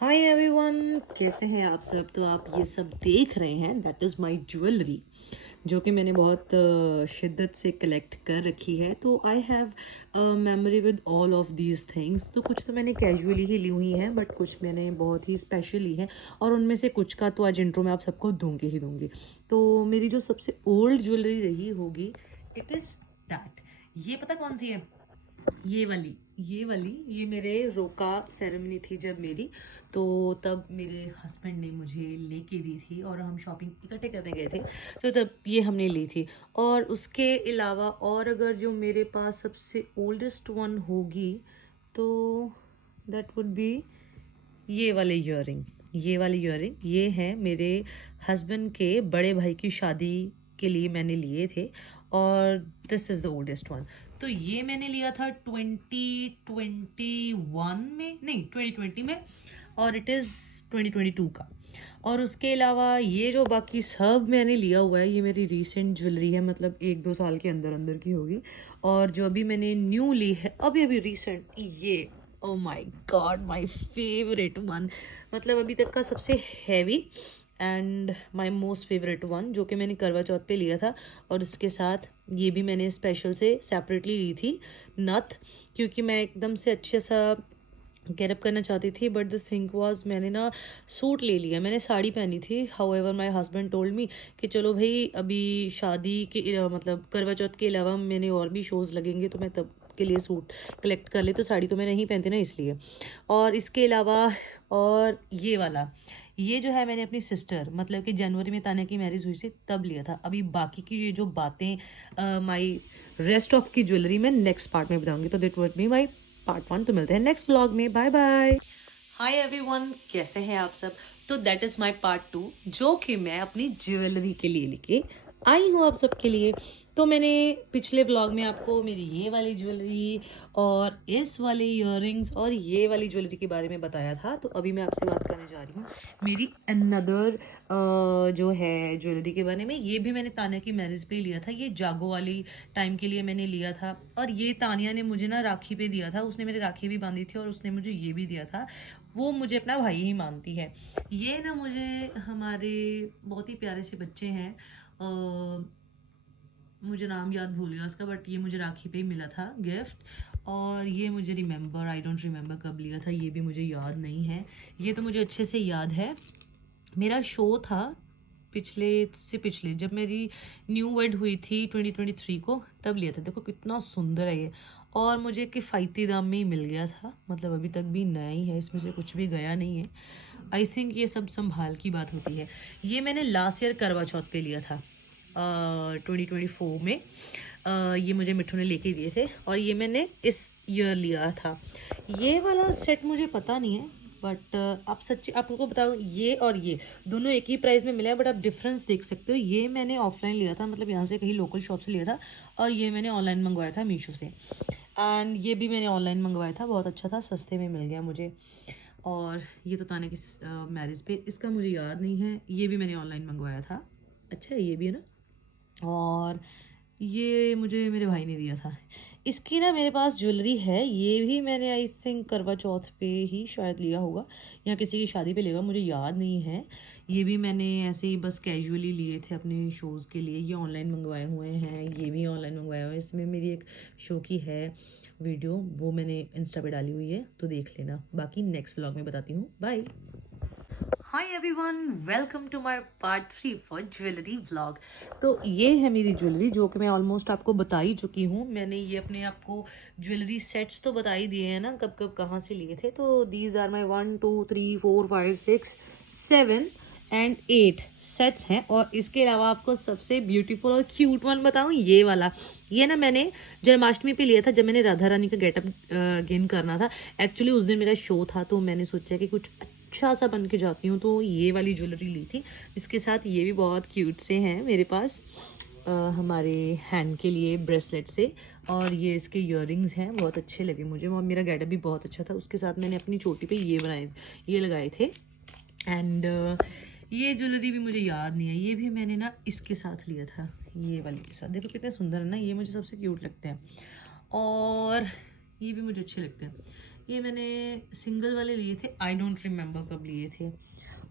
Hi everyone, कैसे हैं आप सब। तो आप ये सब देख रहे हैं, दैट इज़ माय ज्वेलरी, जो कि मैंने बहुत शिद्दत से कलेक्ट कर रखी है। तो I have memory with all of these things. तो कुछ तो मैंने कैजुअली ही ली हुई हैं, बट कुछ मैंने बहुत ही स्पेशल ली हैं, और उनमें से कुछ का तो आज इंट्रो मैं आप सबको दूंगी ही दूंगी। तो मेरी जो सबसे ओल्ड ज्वेलरी रही होगी, इट इज़ दैट। ये पता कौन सी है? ये वाली ये मेरे रोका सेरेमनी थी जब मेरी, तो तब मेरे हस्बैंड ने मुझे लेके दी थी और हम शॉपिंग इकट्ठे करने गए थे, तो तब ये हमने ली थी। और उसके अलावा और अगर जो मेरे पास सबसे ओल्डेस्ट वन होगी, तो दैट वुड बी ये वाले ईयरिंग ये है मेरे हस्बैंड के बड़े भाई की शादी के लिए मैंने लिए थे, और this is the oldest one. तो ये मैंने लिया था 2021 में, नहीं 2020 में, और इट इज़ 2022 का। और उसके अलावा ये जो बाकी सब मैंने लिया हुआ है, ये मेरी रीसेंट ज्वेलरी है, मतलब 1-2 साल के अंदर अंदर की होगी। और जो अभी मैंने न्यू ली है, अभी अभी रिसेंट, ये oh my God, my favourite one, मतलब अभी तक का सबसे heavy and my most favourite one, जो कि मैंने करवा चौथ पे लिया था। और इसके साथ ये भी मैंने स्पेशल से सेपरेटली ली थी, नथ, क्योंकि मैं एकदम से अच्छे सा गेटअप करना चाहती थी। बट द थिंग वाज, मैंने ना सूट ले लिया, मैंने साड़ी पहनी थी। However my husband told me कि चलो भाई, अभी शादी के मतलब करवा चौथ के अलावा मैंने और भी शोज़ लगेंगे, तो मैं तब के लिए सूट कलेक्ट कर ले, तो साड़ी तो मैं नहीं पहनती ना, इसलिए। और इसके अलावा, और ये जो है मैंने अपनी सिस्टर, मतलब कि जनवरी में तान्या की मैरिज हुई थी तब लिया था। अभी बाकी की ये जो बातें माई रेस्ट ऑफ की ज्वेलरी में नेक्स्ट पार्ट में बताऊंगी। तो that would be my part 1। तो मिलते हैं नेक्स्ट व्लॉग में, बाय बाय। हाय एवरीवन, कैसे हैं आप सब। तो दैट इज़ माय पार्ट 2, जो कि मैं अपनी ज्वेलरी के लिए लेके आई हूँ आप सबके लिए। तो मैंने पिछले व्लॉग में आपको मेरी ये वाली ज्वेलरी और इस वाले इयररिंग्स और ये वाली ज्वेलरी के बारे में बताया था। तो अभी मैं आपसे बात करने जा रही हूँ मेरी अनदर जो है ज्वेलरी के बारे में। ये भी मैंने तान्या की मैरिज पे लिया था, ये जागो वाली टाइम के लिए मैंने लिया था। और ये तान्या ने मुझे ना राखी पे दिया था, उसने मेरी राखी भी बांधी थी और उसने मुझे ये भी दिया था। वो मुझे अपना भाई ही मानती है। ये ना मुझे, हमारे बहुत ही प्यारे से बच्चे हैं, मुझे नाम याद भूल गया उसका, बट ये मुझे राखी पे ही मिला था गिफ्ट। और ये मुझे आई डोंट रिमेंबर कब लिया था, ये भी मुझे याद नहीं है। ये तो मुझे अच्छे से याद है, मेरा शो था पिछले जब मेरी न्यू वेड हुई थी 2023 को, तब लिया था। देखो कितना सुंदर है ये, और मुझे किफ़ायती दाम में ही मिल गया था, मतलब अभी तक भी नया ही है, इसमें से कुछ भी गया नहीं है। आई थिंक ये सब संभाल की बात होती है। ये मैंने लास्ट ईयर करवा चौथ पे लिया था, 2024 में। ये मुझे मिट्ठू ने लेके दिए थे, और ये मैंने इस ईयर लिया था। ये वाला सेट मुझे पता नहीं है, बट आप सच्ची आपको बताऊँ, ये और ये दोनों एक ही प्राइस में मिले हैं, बट आप डिफरेंस देख सकते हो। ये मैंने ऑफलाइन लिया था, मतलब यहाँ से कहीं लोकल शॉप से लिया था, और ये मैंने ऑनलाइन मंगवाया था मीशो से। एंड ये भी मैंने ऑनलाइन मंगवाया था, बहुत अच्छा था, सस्ते में मिल गया मुझे। और ये तो ताने की मैरिज पे, इसका मुझे याद नहीं है, ये भी मैंने ऑनलाइन मंगवाया था। अच्छा है, ये भी है ना। और ये मुझे मेरे भाई ने दिया था। इसकी ना मेरे पास ज्वेलरी है, ये भी मैंने आई थिंक करवा चौथ पे ही शायद लिया होगा, या किसी की शादी पे लेगा, मुझे याद नहीं है। ये भी मैंने ऐसे ही बस कैजुअली लिए थे अपने शोज़ के लिए। ये ऑनलाइन मंगवाए हुए हैं, ये भी ऑनलाइन मंगवाया हुआ है। इसमें मेरी एक शो की है वीडियो, वो मैंने इंस्टा पे डाली हुई है, तो देख लेना। बाकी नेक्स्ट व्लॉग में बताती हूँ, bye. Hi everyone, welcome to my part 3 for jewellery vlog. तो ये है मेरी ज्वेलरी, जो कि मैं ऑलमोस्ट आपको बता ही चुकी हूँ। मैंने ये अपने आपको ज्वेलरी सेट्स तो बता ही दिए हैं ना, कब कब कहाँ से लिए थे। तो these are my 1 2 3 4 5 6 7 and 8 sets हैं। और इसके अलावा आपको सबसे ब्यूटीफुल और क्यूट वन बताऊँ, ये वाला। ये ना मैंने जन्माष्टमी पे लिया था, जब मैंने राधा रानी का गेटअप गेन करना था। एक्चुअली उस दिन मेरा शो था, तो मैंने सोचा कि कुछ अच्छा सा बन के जाती हूँ, तो ये वाली ज्वेलरी ली थी। इसके साथ ये भी बहुत क्यूट से हैं मेरे पास, हमारे हैंड के लिए ब्रेसलेट से। और ये इसके इयररिंग्स हैं, बहुत अच्छे लगे मुझे, और मेरा गेटअप भी बहुत अच्छा था। उसके साथ मैंने अपनी चोटी पे ये लगाए थे। एंड ये ज्वेलरी भी मुझे याद नहीं है, ये भी मैंने ना इसके साथ लिया था, ये वाली के साथ। देखो कितने सुंदर है ना, ये मुझे सबसे क्यूट लगते हैं, और ये भी मुझे अच्छे लगते हैं। ये मैंने सिंगल वाले लिए थे, आई डोंट रिमेंबर कब लिए थे।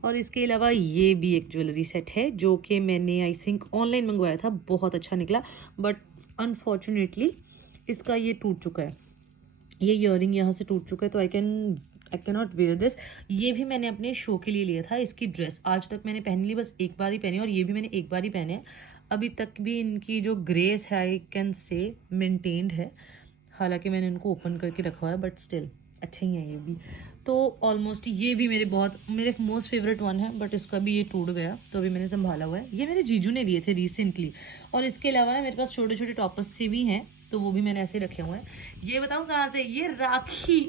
और इसके अलावा ये भी एक ज्वेलरी सेट है जो कि मैंने आई थिंक ऑनलाइन मंगवाया था, बहुत अच्छा निकला, बट अनफॉर्चुनेटली इसका ये टूट चुका है, ये ईयरिंग यहाँ से टूट चुका है, तो I can not wear this. ये भी मैंने अपने शो के लिए लिया था, इसकी ड्रेस आज तक मैंने पहन ली, बस एक बार ही पहनी, और ये भी मैंने एक बार ही पहने हैं। अभी तक भी इनकी जो ग्रेस है आई कैन से मेंटेन्ड है, हालांकि मैंने इनको ओपन करके रखा हुआ है, बट स्टिल अच्छे ही हैं ये भी। तो ऑलमोस्ट ये भी मेरे मोस्ट फेवरेट वन है, बट इसका भी ये टूट गया, तो अभी मैंने संभाला हुआ है। ये मेरे जीजू ने दिए थे रिसेंटली। और इसके अलावा ना मेरे पास छोटे छोटे टॉपर्स से भी हैं, तो वो भी मैंने ऐसे रखे हुए हैं। ये बताऊँ कहाँ से, ये राखी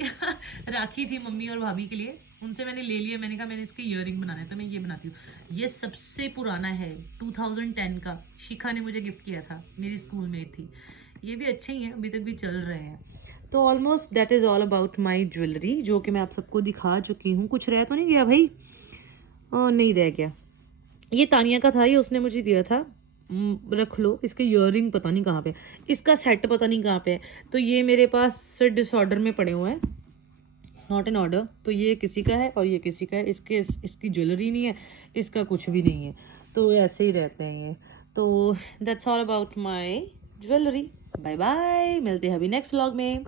राखी थी मम्मी और भाभी के लिए, उनसे मैंने ले लिया। मैंने कहा मैंने इसके ईयरिंग बनाने, तो मैं ये बनाती हूँ। ये सबसे पुराना है, 2010 का, शिखा ने मुझे गिफ्ट किया था, मेरी स्कूल मेट थी। ये भी अच्छे ही हैं, अभी तक भी चल रहे हैं। तो almost that is all about my jewellery, जो कि मैं आप सबको दिखा चुकी हूँ। कुछ रह तो नहीं गया भाई? नहीं रह गया। ये तानिया का था, ये उसने मुझे दिया था, रख लो। इसके ईयरिंग पता नहीं कहाँ पे, इसका सेट पता नहीं कहाँ पे है। तो ये मेरे पास डिसऑर्डर में पड़े हुए हैं, नॉट एन ऑर्डर। तो ये किसी का है और ये किसी का है, इसकी ज्वेलरी नहीं है, इसका कुछ भी नहीं है, तो ऐसे ही रहते हैं ये। तो that's all about my jewellery. Bye bye, मिलते हैं अभी नेक्स्ट व्लॉग में।